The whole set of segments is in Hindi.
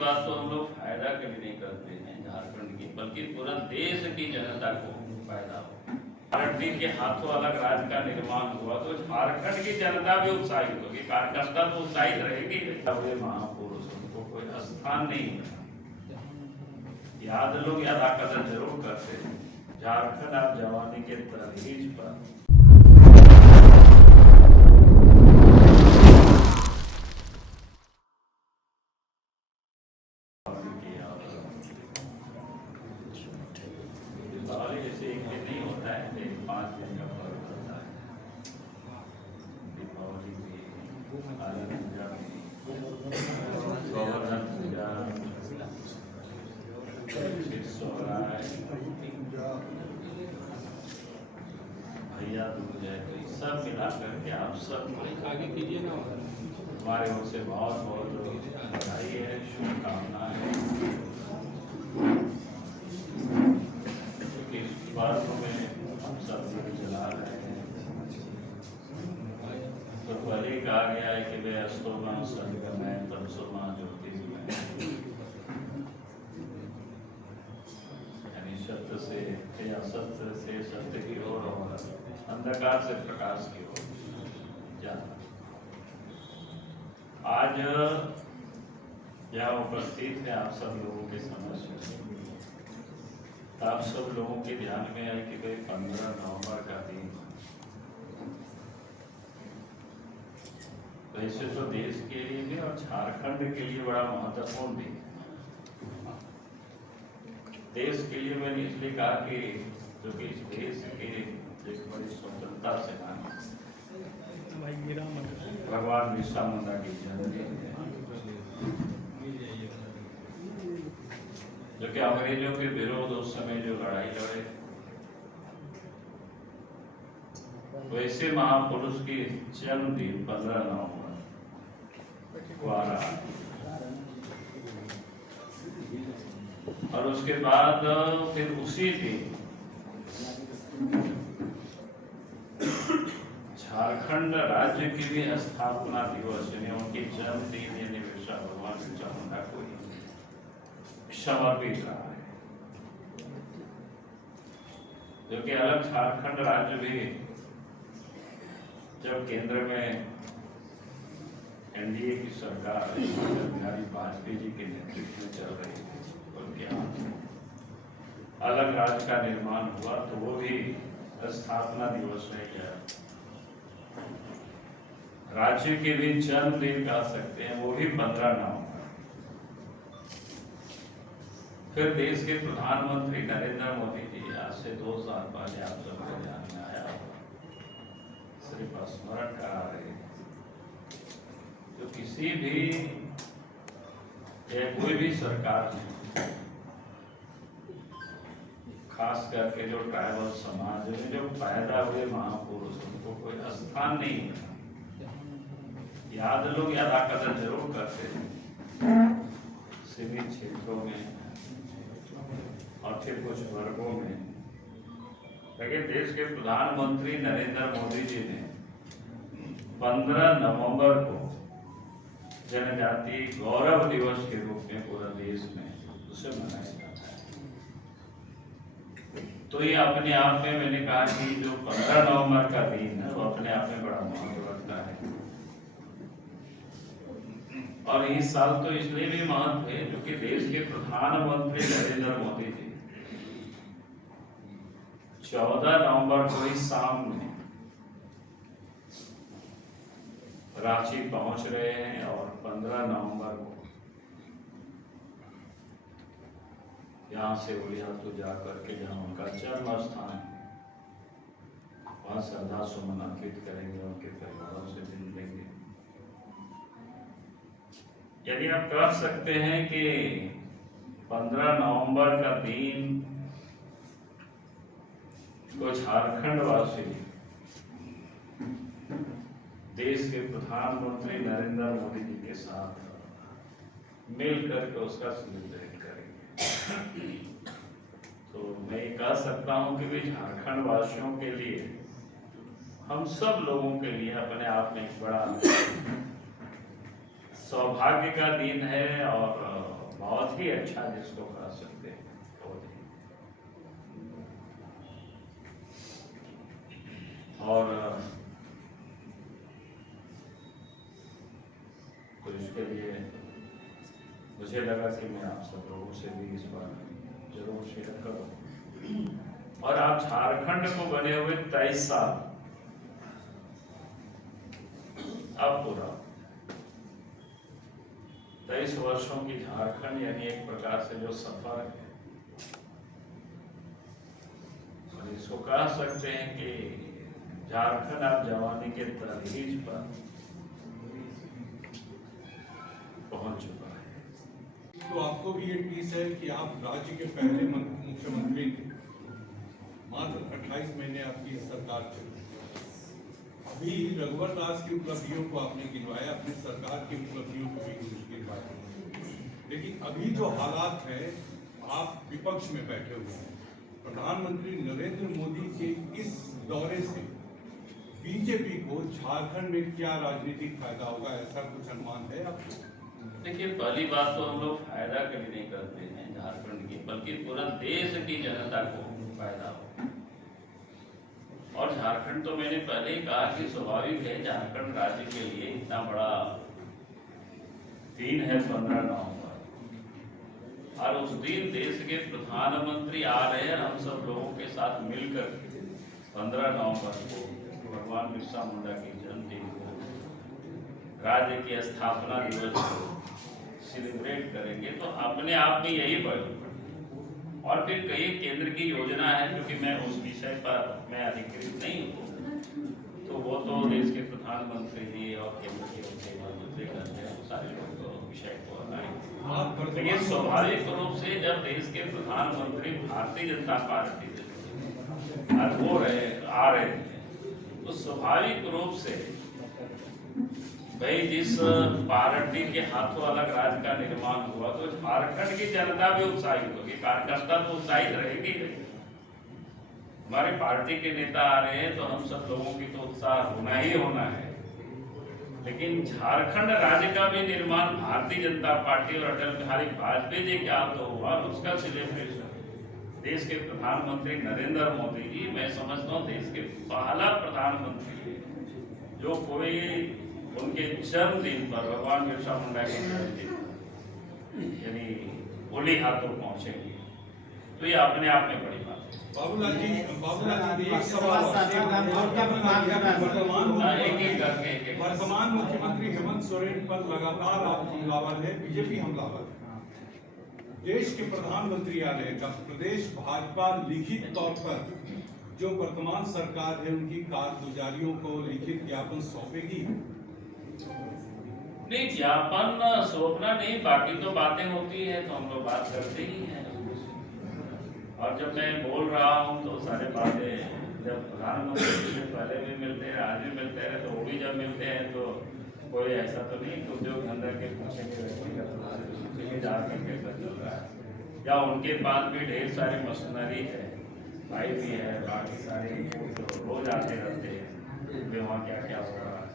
बात तो हम लोग फायदा के लिए नहीं करते हैं झारखंड की, बल्कि पूरा देश की जनता को फायदा हो। पार्टी के हाथों अलग राज्य का निर्माण हुआ तो झारखंड की जनता भी उत्साहित होगी, कार्यकर्ता तो उत्साहित रहेगी। महापुरुष उनको कोई स्थान नहीं मिला, याद लोग यादा कदर जरूर करते हैं। झारखंड आप जवानी के तहरीज पर दीपावली जैसे एक दिन नहीं होता है, 5 दिन का पर्व होता है। दीपावली भी, काली पूजा भी, गोवर्धन पूजा, भैया दूज है, तो सब मिला करके आप सब आगे कीजिए ना। हमारे ओर से बहुत बहुत बधाई है, शुभकामनाएं है। क्योंकि इस पर्व में हम सब लोग जला रहे हैं, तो पहले कहा गया है कि वे अस्तोमा सद्गमय तमसोमा ज्योतिर्गमय, यानी सत्य से या असत्य से सत्य की ओर और अंधकार से प्रकाश की ओर जाना। आज यहाँ उपस्थित है आप सब लोगों के समक्ष, आप सब लोगों के ध्यान में है कि भाई 15 नवंबर का दिन वैसे तो देश के लिए भी और झारखंड के लिए बड़ा महत्वपूर्ण दिन है। देश के लिए मैंने इसलिए कहा कि जो कि इस देश के एक बड़ी स्वतंत्रता सेनानी भगवान बिरसा मुंडा की जन्मदिन है, जो कि अंग्रेजों के विरोध उस समय जो लड़ाई लड़े, वैसे महापुरुष की जन्मदिन 15 नवंबर को आ रहा है। और उसके बाद फिर उसी दिन झारखंड राज्य की भी स्थापना दिवस यानी उनकी जन्मदिन यानी बिरसा भगवान बिरसा मुंडा को समर्पित रहा है। जो कि अलग झारखंड राज्य भी जब केंद्र में एनडीए की सरकार अटल बिहारी वाजपेयी जी के नेतृत्व में चल रही थी, उनके यहाँ अलग राज्य का निर्माण हुआ, तो वो भी स्थापना दिवस में किया। राज्य के भी जन्मदिन कह सकते हैं, वो भी 15 नवंबर। फिर देश के प्रधानमंत्री नरेंद्र मोदी जी आज से 2 साल पहले आप सबके ध्यान में आया सिर्फ स्मरण करा रहे, तो किसी भी या कोई भी सरकार ने खास करके जो ट्राइबल समाज में जो पैदा हुए महापुरुष उनको कोई स्थान नहीं मिला। याद लोग यादा कदर जरूर करते हैं सीमित क्षेत्रों में और फिर कुछ वर्गों में, लेकिन देश के प्रधानमंत्री नरेंद्र मोदी जी ने 15 नवंबर को जनजातीय गौरव दिवस के रूप में पूरा देश में उसे मनाया जाता है। तो ये अपने आप में मैंने कहा कि जो 15 नवंबर का दिन है वो अपने आप में बड़ा महत्व रखता है। और इस साल तो इसलिए भी महत्व है क्योंकि देश के प्रधानमंत्री नरेंद्र मोदी जी 14 नवंबर को ही शाम में रांची पहुंच रहे हैं और 15 नवंबर को यहाँ से उलियातू जा करके जहाँ उनका जन्म स्थान है वहां श्रद्धा सुमन अर्पित करेंगे, उनके परिवारों से मिलेंगे। यदि आप कह सकते हैं कि 15 नवंबर का दिन को झारखंड वासी देश के प्रधानमंत्री नरेंद्र मोदी जी के साथ मिल करके उसका सेलिब्रेट करेंगे, तो मैं कह सकता हूं कि भी झारखंड वासियों के लिए, हम सब लोगों के लिए अपने आप में एक बड़ा सौभाग्य का दिन है और बहुत ही अच्छा जिसको कह सकते हैं। और तो इसके लिए मुझे लगा कि मैं आप सब लोगों से भी इस बार जरूर शेयर करूं। और आप झारखंड को बने हुए 23 साल अब पूरा 23 वर्षों की झारखंड यानी एक प्रकार से जो सफर है, तो इसको कह सकते हैं कि झारखंड आप जवानी के तहरीज पर पहुंच चुका है। तो आपको भी ये टीस है कि आप राज्य के पहले मुख्यमंत्री थे। मात्र 28 महीने आपकी सरकार चली। अभी रघुवर दास की उपलब्धियों को आपने गिनवाया, अपनी सरकार की उपलब्धियों को भी गिनवाया, लेकिन अभी जो हालात है, आप विपक्ष में बैठे हुए हैं। प्रधानमंत्री नरेंद्र मोदी के इस दौरे से बीजेपी को झारखंड में क्या राजनीतिक फायदा होगा, ऐसा कुछ अनुमान है आपको? देखिए, पहली बात तो हम लोग फायदा के लिए नहीं करते हैं झारखंड की, बल्कि पूरा देश की जनता को फायदा हो। और झारखंड तो मैंने पहले ही कहा कि स्वाभाविक है, झारखंड राज्य के लिए इतना बड़ा दिन है 15 नवंबर, और उस दिन देश के प्रधानमंत्री आ रहे हैं। हम सब लोगों के साथ मिलकर 15 नवंबर को भगवान बिरसा मुंडा की जन्मदिन को, राज्य की स्थापना दिवस को सेलिब्रेट करेंगे, तो अपने आप में यही बढ़। और फिर कई केंद्र की योजना है, क्योंकि मैं उस विषय पर मैं अधिकृत नहीं हूँ, तो वो तो देश के प्रधानमंत्री जी और केंद्र के मंत्री करते हैं, सारे लोग तो विषय को लाएंगे। लेकिन स्वाभाविक रूप से जब देश के प्रधानमंत्री भारतीय जनता पार्टी वो आ रहे हैं, तो स्वाभाविक रूप से भाई जिस पार्टी के हाथों अलग राज्य का निर्माण हुआ, तो झारखंड की जनता भी उत्साहित होगी, कार्यकर्ता तो उत्साहित रहेगी। हमारी पार्टी के नेता आ रहे हैं, तो हम सब लोगों की तो उत्साह होना ही होना है। लेकिन झारखंड राज्य का भी निर्माण भारतीय जनता पार्टी और अटल बिहारी वाजपेयी जी के हाथों हुआ, उसका सेलिब्रेशन देश के प्रधानमंत्री नरेंद्र मोदी जी, मैं समझता हूँ देश के पहला प्रधानमंत्री जो कोई उनके जन्मदिन पर, भगवान बिरसा मुंडा के जन्मदिन यानी होली हाथों पहुंचेंगे, तो ये अपने आप में बड़ी बात है। बाबूलाल जी एक सवाल, वर्तमान मुख्यमंत्री हेमंत सोरेन पर लगातार हमलावर है, बीजेपी हमलावर है। देश के प्रधानमंत्री आ रहे हैं, प्रदेश भाजपा लिखित तौर पर जो वर्तमान सरकार है उनकी कारगुजारियों को लिखित ज्ञापन सौंपेगी? नहीं, ज्ञापन सौंपना नहीं, बाकी तो बातें होती है तो हम लोग बात करते ही हैं। और जब मैं बोल रहा हूँ तो सारे बातें जब प्रधानमंत्री से पहले भी मिलते हैं, आज भी मिलते हैं, तो वो भी जब मिलते हैं तो कोई ऐसा तो नहीं कि जो अंदर के पूछेंगे व्यक्तिगत जाकर कैसा चल रहा है, या उनके पास भी ढेर सारी मशीनरी है, भाई भी है, बाकी सारे तो रोज आते रहते हैं वे वहाँ क्या क्या हो रहा है।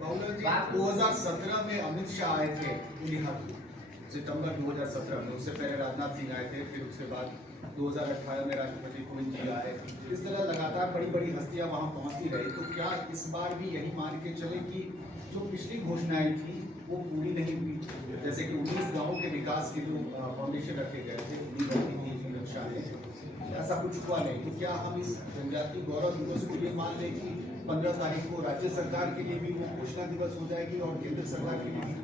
बाबूलाल जी, 2017 में अमित शाह आए थे बिहार, सितंबर 2017 में, उससे पहले राजनाथ सिंह आए थे, फिर उसके बाद 2018 में राष्ट्रपति कोविंद जी आए। इस तरह लगातार बड़ी बड़ी हस्तियां वहां पहुंचती रही, तो क्या इस बार भी यही मान के चले कि जो पिछली घोषणाएं थी वो पूरी नहीं हुई? जैसे कि 19 गाँवों के विकास के जो फाउंडेशन रखे गए थे, रक्षा है, ऐसा कुछ हुआ नहीं, तो क्या हम इस जनजातीय गौरव दिवस को ये मान लें कि 15 तारीख को राज्य सरकार के लिए भी वो घोषणा दिवस हो जाएगी और केंद्र सरकार के लिए भी?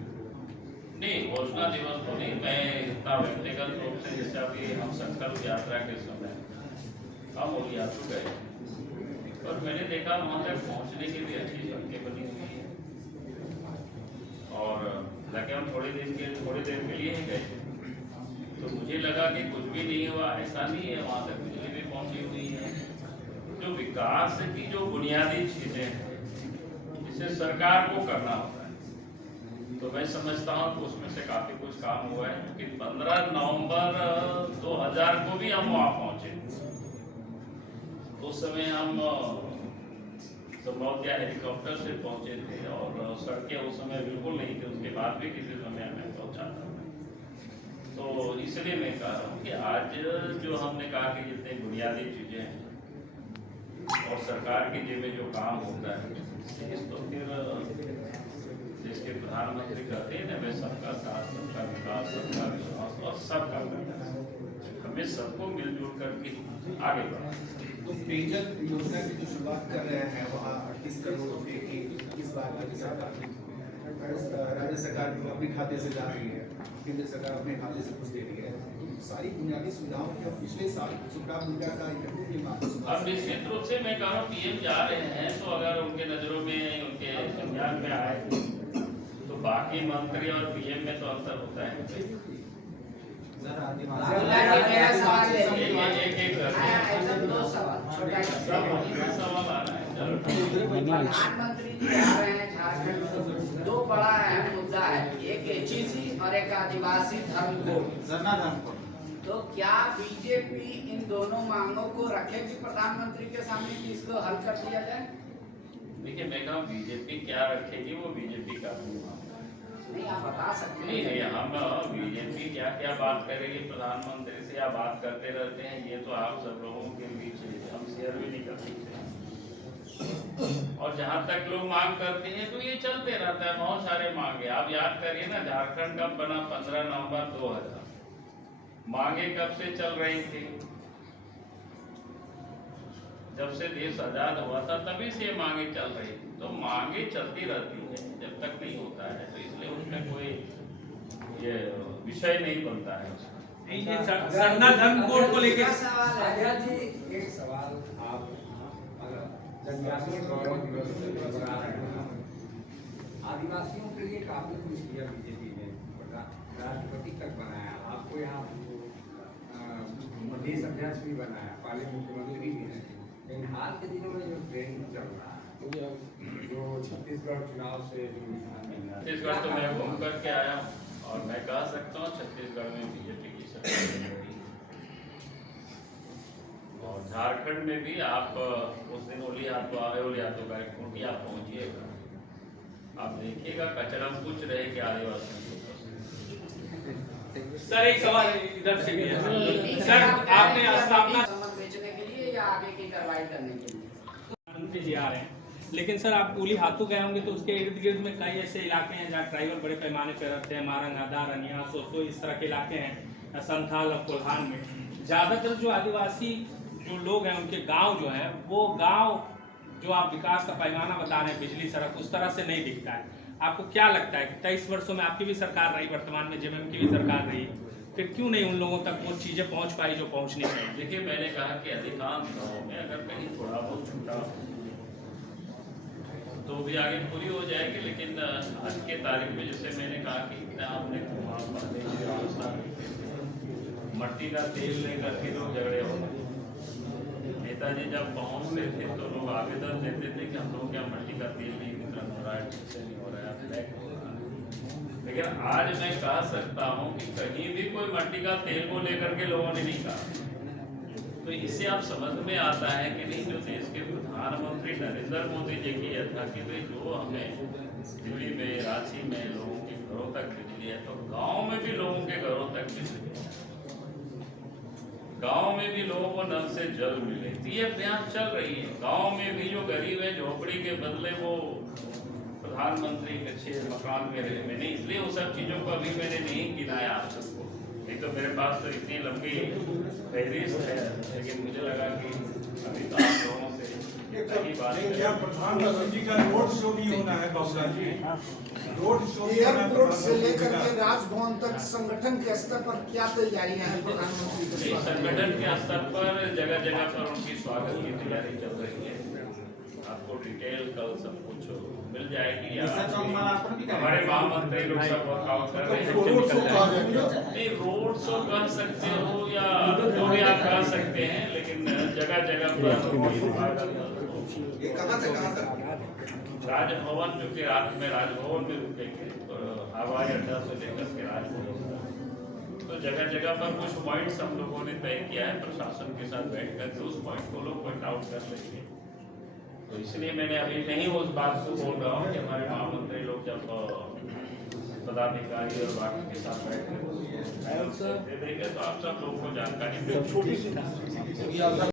नहीं, घोषणा दिवस तो नहीं, मैं इतना व्यक्तिगत रूप से जैसे अभी हम संकल्प यात्रा के समय हम हो गया तो गए, और मैंने देखा वहाँ तक पहुँचने के लिए अच्छी सड़कें बनी हुई है, और हालांकि हम थोड़ी देर के लिए ही गए, तो मुझे लगा कि कुछ भी नहीं हुआ, ऐसा नहीं है, वहाँ तक बिजली भी पहुँची हुई है। जो विकास की जो बुनियादी चीजें हैं जिसे सरकार को करना होता है, तो मैं समझता हूँ कि उसमें से काफी कुछ काम हुआ है, क्योंकि 15 नवंबर 2000 को भी हम वहाँ पहुँचे, उस समय हम संभवतः हेलीकॉप्टर से पहुँचे थे, और सड़कें उस समय बिल्कुल नहीं थी, उसके बाद भी किसी समय हमें पहुँचा था। इसलिए मैं कह रहा हूँ कि आज जो हमने कहा कि जितने बुनियादी चीजें हैं और सरकार के जिम्मे जो काम होता है इस तो फिर जिसके प्रधानमंत्री कहते हैं ना वे सबका साथ सबका विकास सबका विश्वास और सबका विकास, हमें सबको मिलजुल करके आगे बढ़ाना। तो पेयजल योजना की जो शुरुआत कर रहे हैं वहाँ 38 करोड़ रुपए की इस बार राज्य सरकार अपने खाते से जा रही है, केंद्र सरकार अपने खाते से कुछ दे रही है। सारी बुनियादी सुविधाओं की अब पिछले साल सुप्रीम कोर्ट का अब निश्चित रूप से मैं कह रहा हूँ पीएम जा रहे हैं तो अगर उनके नजरों में उनके संज्ञान में आए तो बाकी मंत्री और पीएम में तो अंतर होता है। सवाल आ रहा है। प्रधानमंत्री जी आ रहे हैं झारखंड में, दो बड़ा अहम मुद्दा है, एक एचईसी और एक आदिवासी धर्म कोड। तो क्या बीजेपी इन दोनों मांगों को रखेगी प्रधानमंत्री के सामने कि इसको हल कर दिया जाए? देखिए मैं कहूँ बीजेपी क्या रखेगी वो बीजेपी का नहीं, आप बता सकते नहीं नहीं, हम बीजेपी क्या क्या बात करेगी प्रधानमंत्री से या बात करते रहते हैं ये तो आप सब लोगों के बीच हम शेयर भी नहीं कर सकते। और जहाँ तक लोग मांग करते हैं तो ये चलते रहता है, बहुत सारे मांगे। आप याद करिए ना झारखंड कब बना, 15 नवंबर 2000। मांगे कब से चल रही थी? जब से देश आजाद हुआ था तभी से मांगे चल रही थी। तो मांगे चलती रहती है जब तक नहीं होता है, तो इसलिए उसमें कोई ये विषय नहीं बनता है उसका। सरना धर्म कोड को लेकर सवाल है जी, एक सवाल आप जनजातीय गौरव दिवस बना रहे हैं, आदिवासियों के लिए काफी कुछ किया बीजेपी ने, राष्ट्रपति तक बनाया, आपको यहाँ प्रदेश अध्यक्ष भी बनाया, पहले मुख्यमंत्री भी हैं। लेकिन हाल के दिनों में जो ट्रेंड चल रहा है जो छत्तीसगढ़ चुनाव से जो छत्तीसगढ़ तो मैं घूम करके आया हूँ और मैं कह सकता हूँ छत्तीसगढ़ में बीजेपी की सरकार है। और झारखंड में भी आप उस दिन ओली हाथों बैठकों की आप पहुंचिएगा, आप देखिएगा कचरा कुछ रहे कि आदिवासियों के ऊपर। सर एक सवाल इधर से भी है। सर आपने स्थापना बेचने के लिए या आगे की कार्रवाई करने के लिए? मंत्री जी आ रहे हैं, लेकिन सर आप पूली हाथों गए होंगे तो उसके इर्द गिर्द में कई ऐसे इलाके हैं जहाँ ट्राइबल बड़े पैमाने पर रहते हैं, मारंग, आदा, रनिया, सोसो, इस तरह के इलाके हैं, संथाल और कोल्हान में। ज़्यादातर जो आदिवासी जो लोग हैं उनके गांव जो है वो गांव जो आप विकास का पैमाना बता रहे हैं, बिजली, सड़क, उस तरह से नहीं दिखता है। आपको क्या लगता है कि 23 वर्षों में आपकी भी सरकार रही, वर्तमान में जेएमएम की भी सरकार रही, फिर क्यों नहीं उन लोगों तक वो चीज़ें पहुंच पाई जो पहुंचनी चाहिए? देखिए मैंने कहा कि अधिकांश गाँव में अगर कहीं थोड़ा बहुत छूटा तो भी आगे पूरी हो जाएगी। लेकिन आज के तारीख में जैसे मैंने कहा कि इतना हमने वहाँ पहले की व्यवस्था मट्टी का तेल लेकर के लोग झगड़े हो गए। नेताजी जब पहुँचते थे तो लोग आवेदन देते थे कि हम लोग क्या मट्टी का तेल नहीं वितरण हो रहा है, ठीक से नहीं हो रहा है, ब्लैक हो रहा है। लेकिन आज मैं कह सकता हूँ कि कहीं भी कोई मट्टी का तेल को लेकर के लोगों ने नहीं कहा। तो इससे आप समझ में आता है कि नहीं, जो देश के प्रधानमंत्री नरेंद्र मोदी जी की यह था कि भाई जो हमें दिल्ली में, रांची में लोगों के घरों तक बिजली है तो गांव में भी लोगों के घरों तक बिजली है, गांव में भी लोगों को नल से जल मिले। तो ये अभियान चल रही है। गांव में भी जो गरीब है झोपड़ी के बदले वो प्रधानमंत्री के 6 मकान में रहे। मैंने इसलिए वो सब चीजों को अभी मैंने नहीं गिनाया आप सबको, नहीं तो मेरे पास तो इतनी लंबी फहरिस्त है, लेकिन मुझे लगा कि अभी तो आप लोगों से सही बात है। क्या प्रधानमंत्री जी का रोड शो भी होना है बाबूला जी? रोड शो एयरपोर्ट से लेकर के राजभवन तक संगठन के स्तर पर क्या तैयारियां हैं प्रधानमंत्री के स्वागत? संगठन के स्तर पर जगह जगह पर उनकी स्वागत की तैयारी चल रही है। आपको डिटेल कल सब कुछ मिल जाएगी। हमारे महामंत्री लोग सब वर्कआउट कर रहे हैं। नहीं रोड शो कह सकते हो या जो भी आप कह सकते हैं, लेकिन जगह जगह पर राजभवन जो कि रात में राजभवन में रुकेंगे, हवाई अड्डा से लेकर के राजभवन, तो जगह जगह पर कुछ पॉइंट्स हम लोगों ने तय किया है प्रशासन के साथ बैठ कर, उस पॉइंट को लोग पॉइंट आउट कर लेंगे। तो इसलिए मैंने अभी नहीं उस बात को बोल रहा हूँ कि हमारे महामंत्री लोग जब पदाधिकारी और बाकी के साथ बैठ कर दे देंगे तो आप सब लोगों को जानकारी छोटी सी